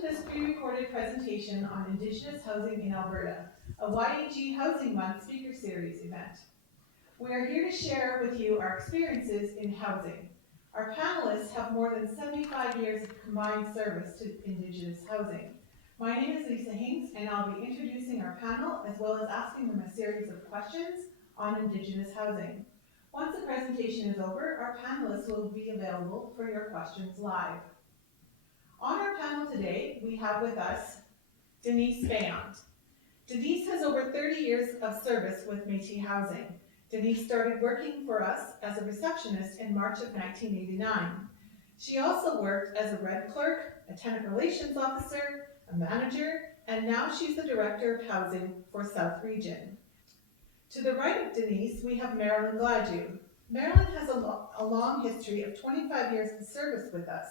to this pre-recorded presentation on Indigenous Housing in Alberta, a YAG Housing Month speaker series event. We are here to share with you our experiences in housing. Our panelists have more than 75 years of combined service to Indigenous housing. My name is Lisa Hinks, and I'll be introducing our panel as well as asking them a series of questions on Indigenous housing. Once the presentation is over, our panelists will be available for your questions live. On our panel today, we have with us Denise Fayant. Denise has over 30 years of service with Métis Housing. Denise started working for us as a receptionist in March of 1989. She also worked as a rent clerk, a tenant relations officer, a manager, and now she's the Director of Housing for South Region. To the right of Denise, we have Marilyn Gladue. Marilyn has a long history of 25 years of service with us.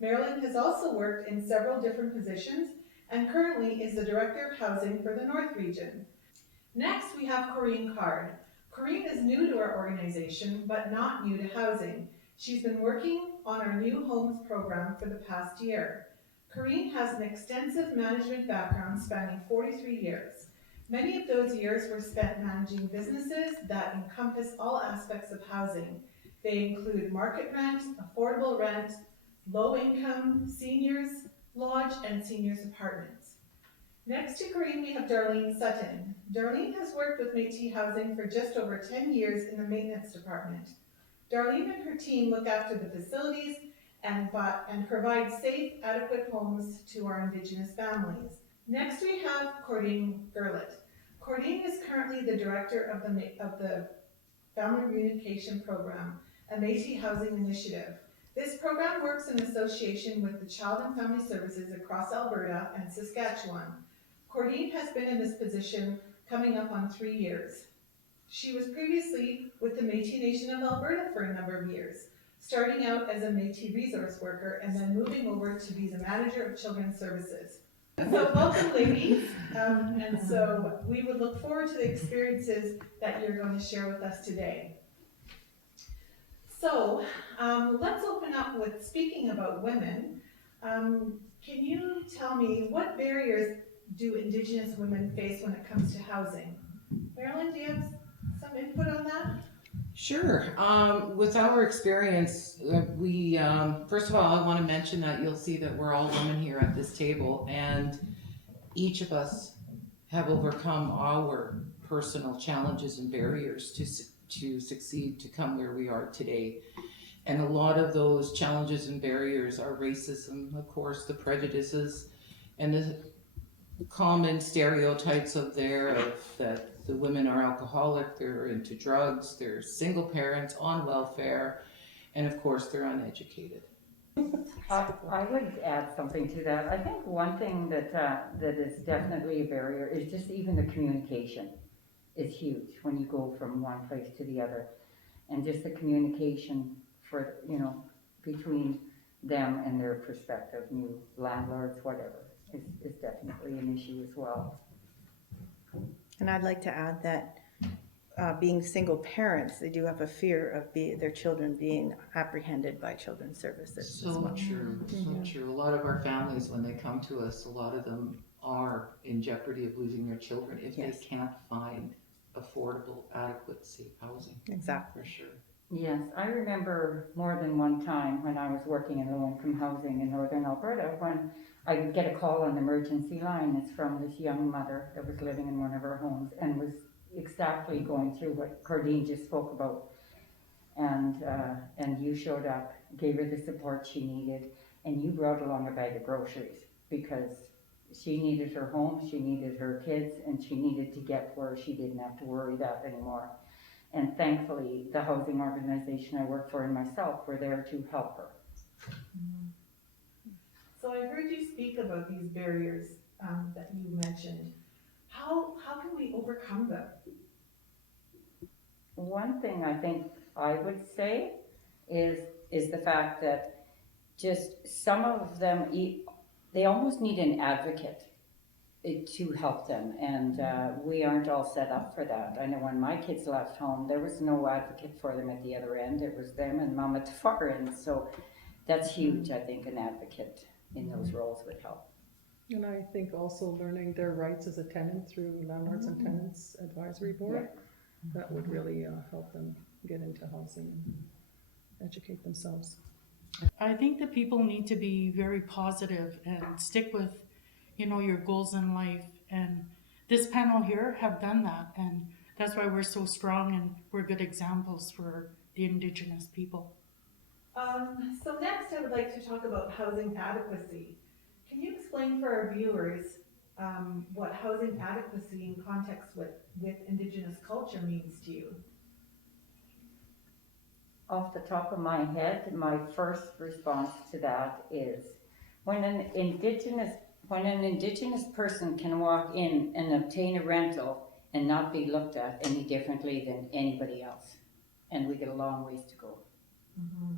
Marilyn has also worked in several different positions and currently is the Director of Housing for the North Region. Next, we have Corinne Card. Corinne is new to our organization, but not new to housing. She's been working on our New Homes program for the past year. Corinne has an extensive management background spanning 43 years. Many of those years were spent managing businesses that encompass all aspects of housing. They include market rent, affordable rent, low income, seniors lodge, and seniors apartments. Next to Corinne, we have Darlene Sutton. Darlene has worked with Métis Housing for just over 10 years in the maintenance department. Darlene and her team look after the facilities and provide safe, adequate homes to our Indigenous families. Next we have Cordine Gurlitt. Cordine is currently the director of the Family Reunification Program, a Métis Housing initiative. This program works in association with the Child and Family Services across Alberta and Saskatchewan. Cordine has been in this position coming up on 3 years. She was previously with the Métis Nation of Alberta for a number of years, starting out as a Métis resource worker and then moving over to be the manager of children's services. So welcome, ladies. And so we would look forward to the experiences that you're going to share with us today. So let's open up with speaking about women. Can you tell me what barriers do Indigenous women face when it comes to housing? Marilyn, do you have some input on that? Sure. With our experience, we first of all, I want to mention that you'll see that we're all women here at this table, and each of us have overcome our personal challenges and barriers to succeed, to come where we are today. And a lot of those challenges and barriers are racism, of course, the prejudices, and the common stereotypes of that the women are alcoholic, they're into drugs, they're single parents on welfare, and of course they're uneducated. I would add something to that. I think one thing that is definitely a barrier is just even the communication is huge when you go from one place to the other, and just the communication for between them and their prospective new landlords, whatever, is definitely an issue as well. And I'd like to add that being single parents, they do have a fear of their children being apprehended by children's services. So true, so true. A lot of our families, when they come to us, a lot of them are in jeopardy of losing their children if they can't find affordable, adequacy housing. Exactly. For sure. Yes, I remember more than one time when I was working in low-income housing in Northern Alberta, when I would get a call on the emergency line. It's from this young mother that was living in one of our homes and was exactly going through what Cordine just spoke about. And you showed up, gave her the support she needed, and you brought along a bag of groceries because she needed her home, she needed her kids, and she needed to get where she didn't have to worry that anymore. And thankfully, the housing organization I work for and myself were there to help her. So I heard you speak about these barriers that you mentioned. How can we overcome them? One thing I think I would say is the fact that just some of them, they almost need an advocate to help them, and we aren't all set up for that. I know when my kids left home, there was no advocate for them at the other end. It was them and mom at the far end. So that's huge. I think an advocate in those roles would help. And I think also learning their rights as a tenant through Landlords and Tenants Advisory Board, that would really help them get into housing and educate themselves. I think that people need to be very positive and stick with, your goals in life. And this panel here have done that. And that's why we're so strong and we're good examples for the Indigenous people. So next I would like to talk about housing adequacy. Can you explain for our viewers what housing adequacy in context with Indigenous culture means to you? Off the top of my head, my first response to that is when an indigenous person can walk in and obtain a rental and not be looked at any differently than anybody else, and we get a long ways to go. Mm-hmm.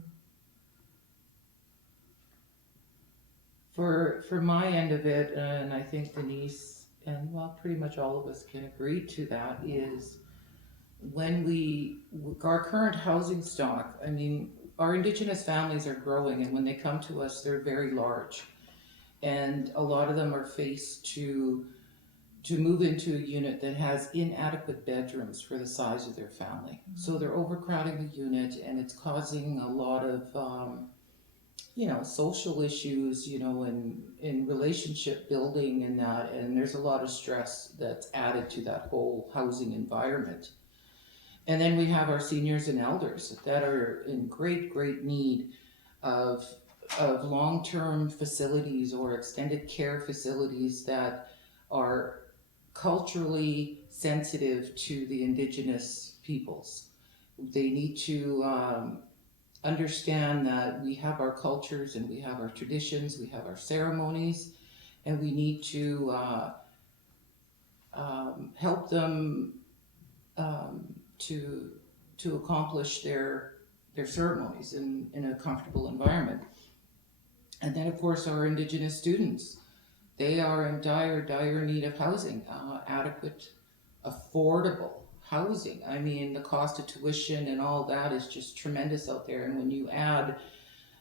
For my end of it, and I think Denise and well, pretty much all of us can agree to that, is when our current housing stock, I mean, our Indigenous families are growing, and when they come to us, they're very large. And a lot of them are faced to move into a unit that has inadequate bedrooms for the size of their family. So they're overcrowding the unit, and it's causing a lot of social issues, in relationship building and that, and there's a lot of stress that's added to that whole housing environment. And then we have our seniors and elders that are in great, great need of long-term facilities or extended care facilities that are culturally sensitive to the Indigenous peoples. They need to understand that we have our cultures and we have our traditions, we have our ceremonies, and we need to help them to accomplish their ceremonies in a comfortable environment. And then of course our Indigenous students, they are in dire need of housing, adequate, affordable housing. I mean, the cost of tuition and all that is just tremendous out there. And when you add,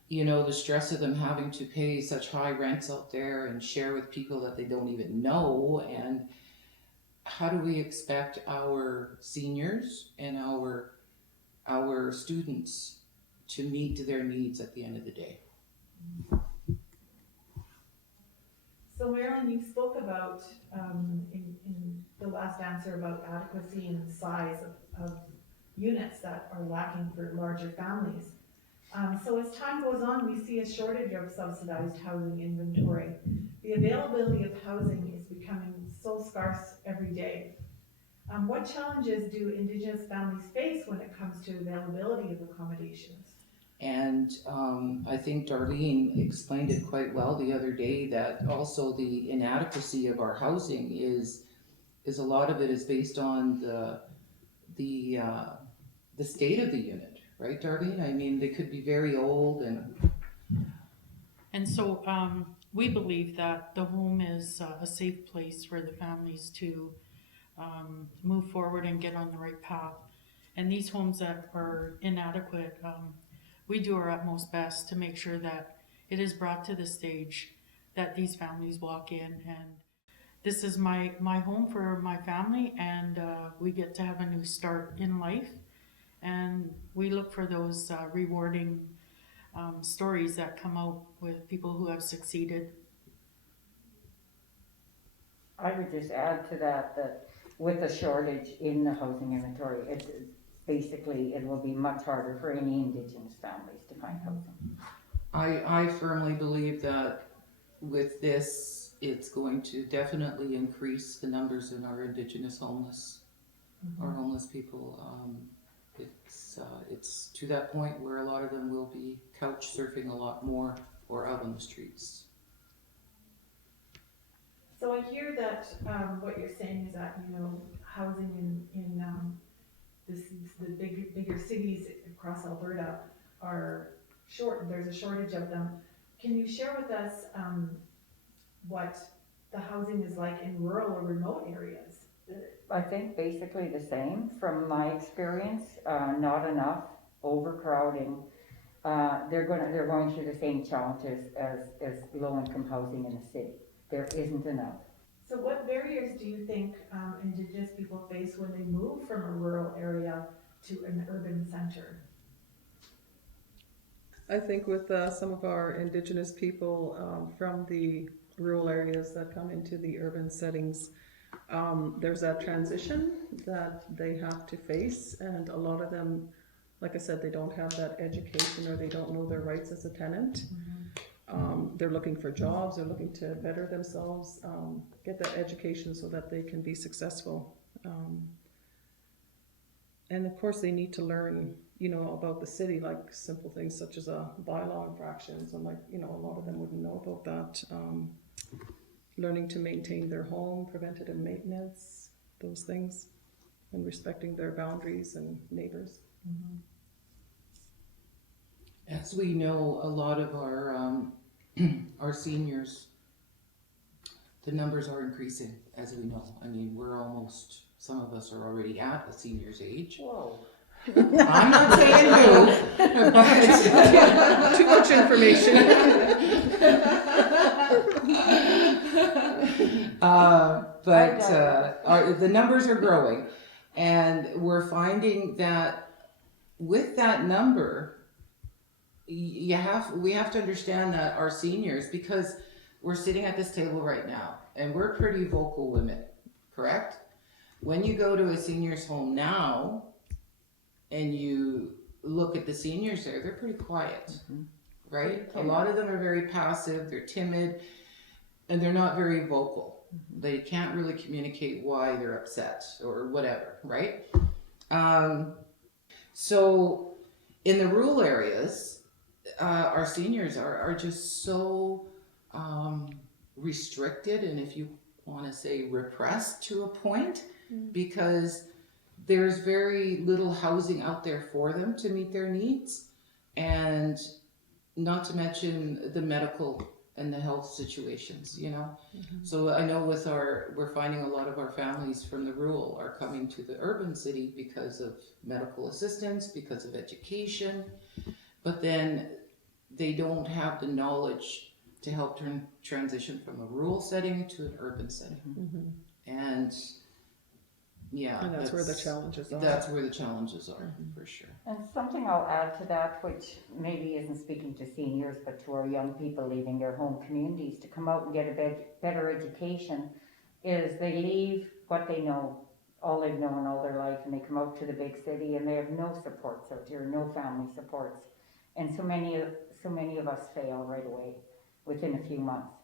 the stress of them having to pay such high rents out there and share with people that they don't even know, and how do we expect our seniors and our students to meet their needs at the end of the day? So Marilyn, you spoke about in the last answer about adequacy and the size of units that are lacking for larger families. So as time goes on, we see a shortage of subsidized housing inventory. The availability of housing is becoming so scarce every day. What challenges do Indigenous families face when it comes to availability of accommodations? And I think Darlene explained it quite well the other day, that also the inadequacy of our housing is a lot of it is based on the state of the unit, right, Darlene? I mean, they could be very old And so we believe that the home is a safe place for the families to move forward and get on the right path. And these homes that are inadequate, we do our utmost best to make sure that it is brought to the stage that these families walk in and this is my home for my family, and we get to have a new start in life. And we look for those rewarding stories that come out with people who have succeeded. I would just add to that with a shortage in the housing inventory, it will be much harder for any Indigenous families to find housing. I firmly believe that with this, it's going to definitely increase the numbers in our Indigenous homeless, our homeless people. It's to that point where a lot of them will be couch surfing a lot more or out on the streets. So I hear that what you're saying is that housing in the bigger cities across Alberta are short. There's a shortage of them. Can you share with us what the housing is like in rural or remote areas? I think basically the same from my experience. Not enough overcrowding. They're going through the same challenges as low income housing in the city. There isn't enough. So what barriers do you think Indigenous people face when they move from a rural area to an urban center? I think with some of our Indigenous people from the rural areas that come into the urban settings, there's that transition that they have to face, and a lot of them, like I said, they don't have that education or they don't know their rights as a tenant. They're looking for jobs, they're looking to better themselves, get that education so that they can be successful. And of course they need to learn, you know, about the city, like simple things such as bylaw infractions, and like, you know, a lot of them wouldn't know about that. Learning to maintain their home, preventative maintenance, those things, and respecting their boundaries and neighbors. As we know, a lot of our our seniors, the numbers are increasing, as we know. I mean, we're almost, some of us are already at a senior's age. Whoa. I'm not saying who, but Too much information. the numbers are growing, and we're finding that with that number, we have to understand that our seniors, because we're sitting at this table right now, and we're pretty vocal women, correct? When you go to a senior's home now, and you look at the seniors there, they're pretty quiet, right? A lot of them are very passive, they're timid, and they're not very vocal. They can't really communicate why they're upset or whatever, right? So in the rural areas, our seniors are just so restricted, and if you want to say repressed to a point, because there's very little housing out there for them to meet their needs, and not to mention the medical and the health situations, you know. So I know we're finding a lot of our families from the rural are coming to the urban city because of medical assistance, because of education, but then they don't have the knowledge to help transition from a rural setting to an urban setting. And yeah, And that's where the challenges are. That's where the challenges are, for sure. And something I'll add to that, which maybe isn't speaking to seniors, but to our young people leaving their home communities to come out and get a better education, is they leave what they know, all they've known all their life, and they come out to the big city and they have no supports out here, no family supports. And so many of us fail right away, within a few months.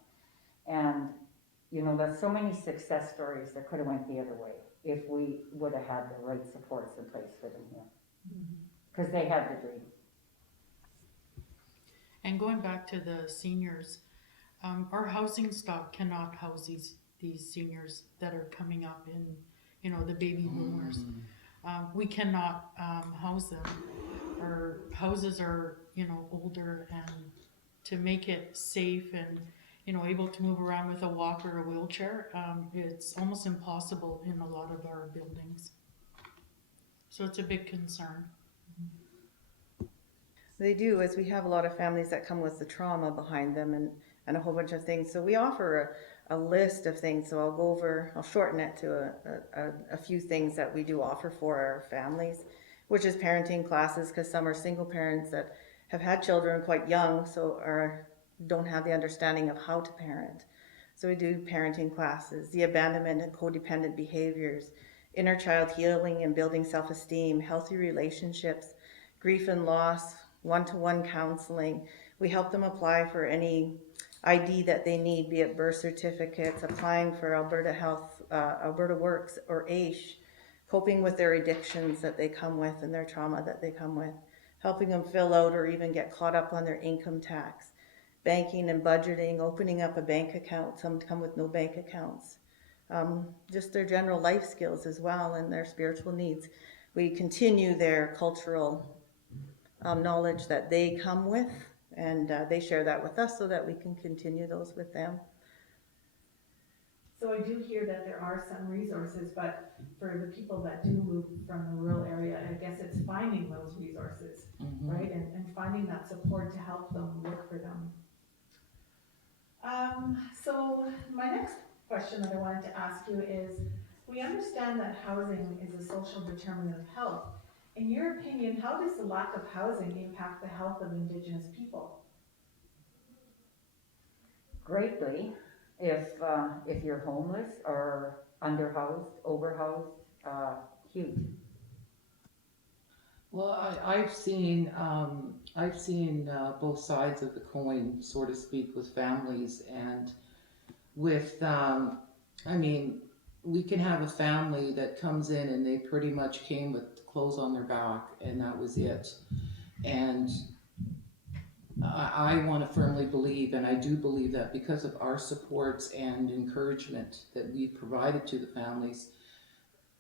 And, you know, there's so many success stories that could have went the other way if we would have had the right supports in place for them here. Because they had the dream. And going back to the seniors, our housing stock cannot house these seniors that are coming up in, you know, the baby boomers. We cannot house them. Our houses are, you know, older, and to make it safe and, you know, able to move around with a walker or a wheelchair, it's almost impossible in a lot of our buildings. So it's a big concern. They do, as we have a lot of families that come with the trauma behind them and a whole bunch of things. So we offer a list of things. So I'll shorten it to a few things that we do offer for our families, which is parenting classes, because some are single parents that have had children quite young, so don't have the understanding of how to parent. So we do parenting classes, the abandonment and codependent behaviors, inner child healing and building self-esteem, healthy relationships, grief and loss, one-to-one counseling. We help them apply for any ID that they need, be it birth certificates, applying for Alberta Health, Alberta Works, or AISH, coping with their addictions that they come with and their trauma that they come with, helping them fill out or even get caught up on their income tax, banking and budgeting, opening up a bank account. Some come with no bank accounts. Just their general life skills as well, and their spiritual needs. We continue their cultural knowledge that they come with, and they share that with us so that we can continue those with them. So I do hear that there are some resources, but for the people that do move from the rural area, I guess it's finding those resources, right? And finding that support to help them work for them. So my next question that I wanted to ask you is, we understand that housing is a social determinant of health. In your opinion, how does the lack of housing impact the health of Indigenous people? Greatly, if you're homeless or underhoused, overhoused, huge. Well, I've seen both sides of the coin, so to speak, with families and with, I mean, we can have a family that comes in and they pretty much came with clothes on their back and that was it. And I want to firmly believe, and I do believe that because of our supports and encouragement that we've provided to the families,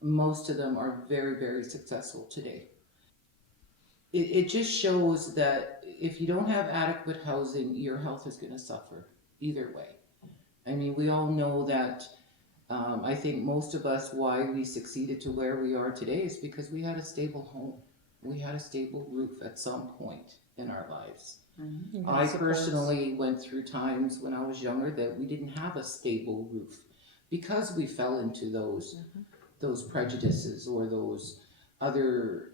most of them are very, very successful today. It just shows that if you don't have adequate housing, your health is going to suffer either way. I mean, we all know that. I think most of us, why we succeeded to where we are today is because we had a stable home. We had a stable roof at some point in our lives. Mm-hmm. I personally went through times when I was younger that we didn't have a stable roof because we fell into those prejudices or those other,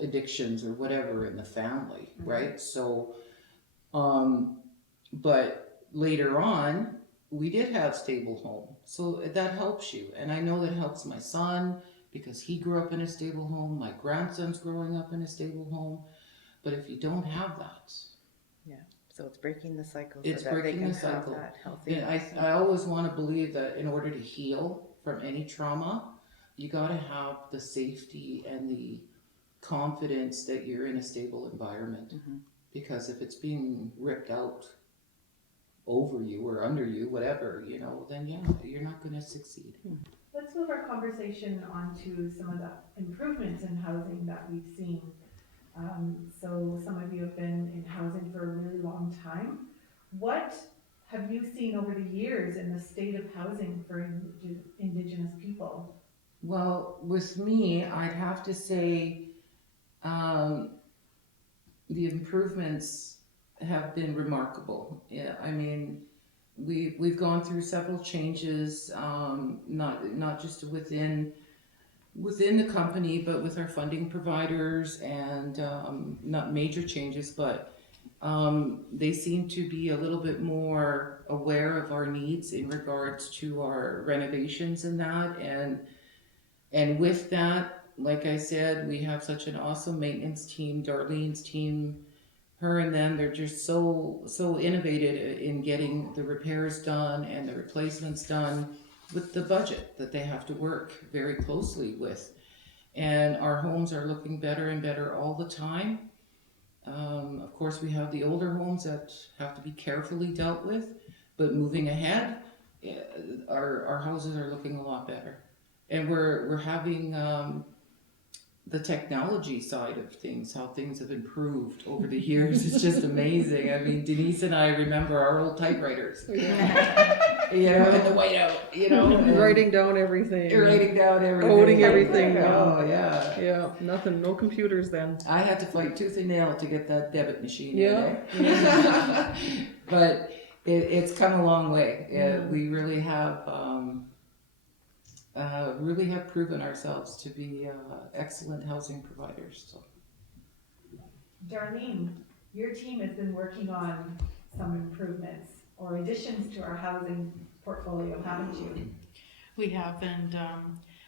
addictions or whatever in the family, right? So, but later on, we did have stable home, so that helps you, and I know that helps my son because he grew up in a stable home. My grandson's growing up in a stable home, but if you don't have that, So it's breaking the cycle it's so that they breaking can the cycle. have that healthy. And I always want to believe that in order to heal from any trauma, you got to have the safety and the confidence that you're in a stable environment. Because if it's being ripped out over you or under you, whatever, then you're not going to succeed. Let's move our conversation on to some of the improvements in housing that we've seen. So some of you have been in housing for a really long time. What have you seen over the years in the state of housing for Indigenous people? Well, with me, I'd have to say the improvements have been remarkable. Yeah, I mean, we've gone through several changes, not just within the company, but with our funding providers, and not major changes, but they seem to be a little bit more aware of our needs in regards to our renovations and that, and with that, like I said, we have such an awesome maintenance team, Darlene's team. Her and them, they're just so innovative in getting the repairs done and the replacements done with the budget that they have to work very closely with. And our homes are looking better and better all the time. Of course, we have the older homes that have to be carefully dealt with, but moving ahead, our houses are looking a lot better. And we're having the technology side of things, how things have improved over the years. It's just amazing. I mean, Denise and I remember our old typewriters. And the whiteout, and Writing down everything. Coding everything. Oh, yeah. Yeah, nothing, no computers then. I had to fight tooth and nail to get that debit machine Yeah. in there. But it's come a long way. We really have proven ourselves to be excellent housing providers. So. Darlene, your team has been working on some improvements or additions to our housing portfolio, haven't you? We have, and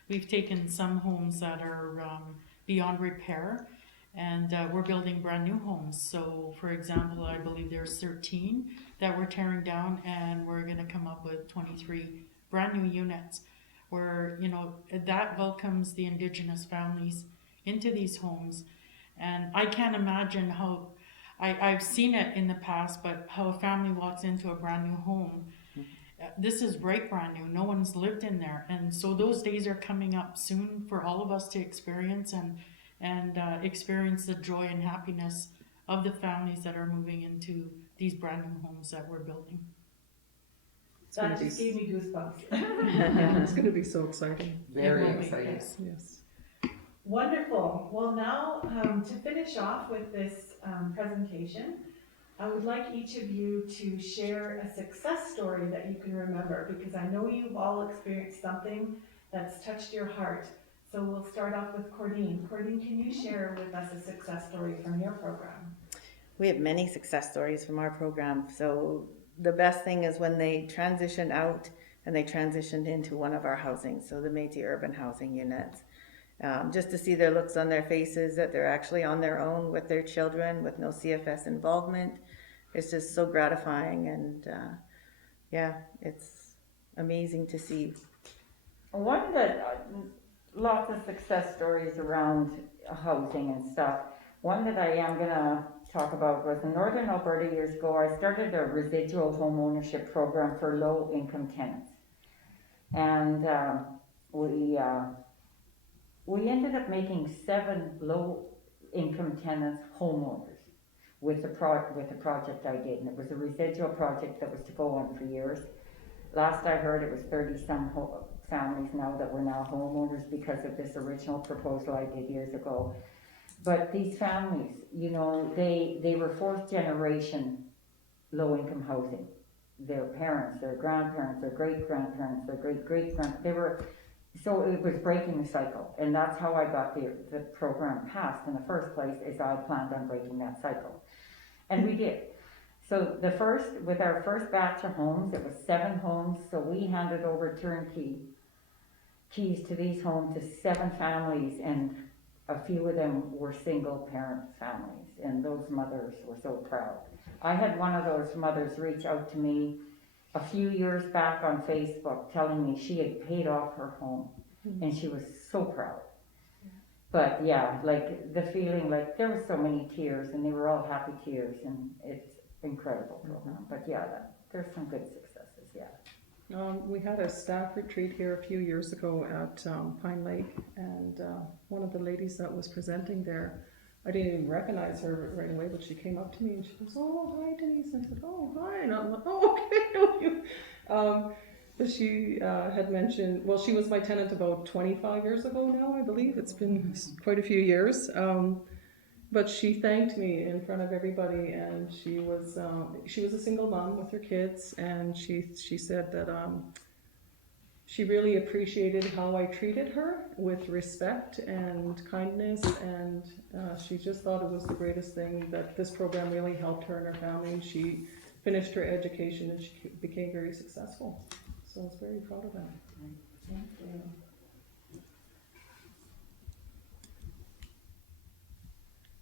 we've taken some homes that are beyond repair, and we're building brand new homes. So, for example, I believe there's 13 that we're tearing down, and we're going to come up with 23 brand new units, where that welcomes the Indigenous families into these homes. And I can't imagine how I've seen it in the past, but how a family walks into a brand new home. This is brand new. No one's lived in there, and so those days are coming up soon for all of us to experience and experience the joy and happiness of the families that are moving into these brand new homes that we're building. That just gave me goosebumps. It's going to be so exciting. Very It will be, exciting. Yes. Wonderful. Well, now to finish off with this presentation, I would like each of you to share a success story that you can remember, because I know you've all experienced something that's touched your heart. So we'll start off with Cordine. Cordine, can you share with us a success story from your program? We have many success stories from our program. So the best thing is when they transitioned out and they transitioned into one of our housing, so the Métis urban housing units. Just to see their looks on their faces, that they're actually on their own with their children, with no CFS involvement. It's just so gratifying, and yeah, it's amazing to see. One that, lots of success stories around housing and stuff. One that I am gonna talk about was in Northern Alberta years ago, I started a residual home ownership program for low income tenants. And we ended up making 7 low income tenants homeowners with the project I did. And it was a residual project that was to go on for years. Last I heard, it was 30-some families now that were now homeowners because of this original proposal I did years ago. But these families, you know, they were 4th generation low income housing. Their parents, their grandparents, their great grandparents, their great great grand, they were, so it was breaking the cycle. And that's how I got the program passed in the first place, is I planned on breaking that cycle. And we did. So with our first batch of homes, it was 7 homes, so we handed over turnkey keys to these homes to 7 families, and a few of them were single parent families, and those mothers were so proud. I had one of those mothers reach out to me a few years back on Facebook telling me she had paid off her home, and she was so proud. But yeah, like the feeling, like there were so many tears, and they were all happy tears, and it's incredible program. But yeah, there's some good successes, yeah. We had a staff retreat here a few years ago at Pine Lake, and one of the ladies that was presenting there, I didn't even recognize her right away, but she came up to me and she goes, "Oh, hi Denise." I said, "Oh, hi," and I'm like, "Oh, okay, I know you." But she had mentioned, well, she was my tenant about 25 years ago now, I believe. It's been quite a few years. But she thanked me in front of everybody, and she was a single mom with her kids, and she said that she really appreciated how I treated her with respect and kindness, and she just thought it was the greatest thing, that this program really helped her and her family. And she finished her education and she became very successful. So I was very proud of that. Thank you.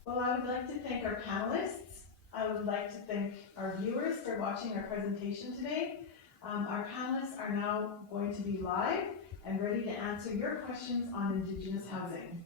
Well, I would like to thank our panelists. I would like to thank our viewers for watching our presentation today. Our panelists are now going to be live and ready to answer your questions on Indigenous housing.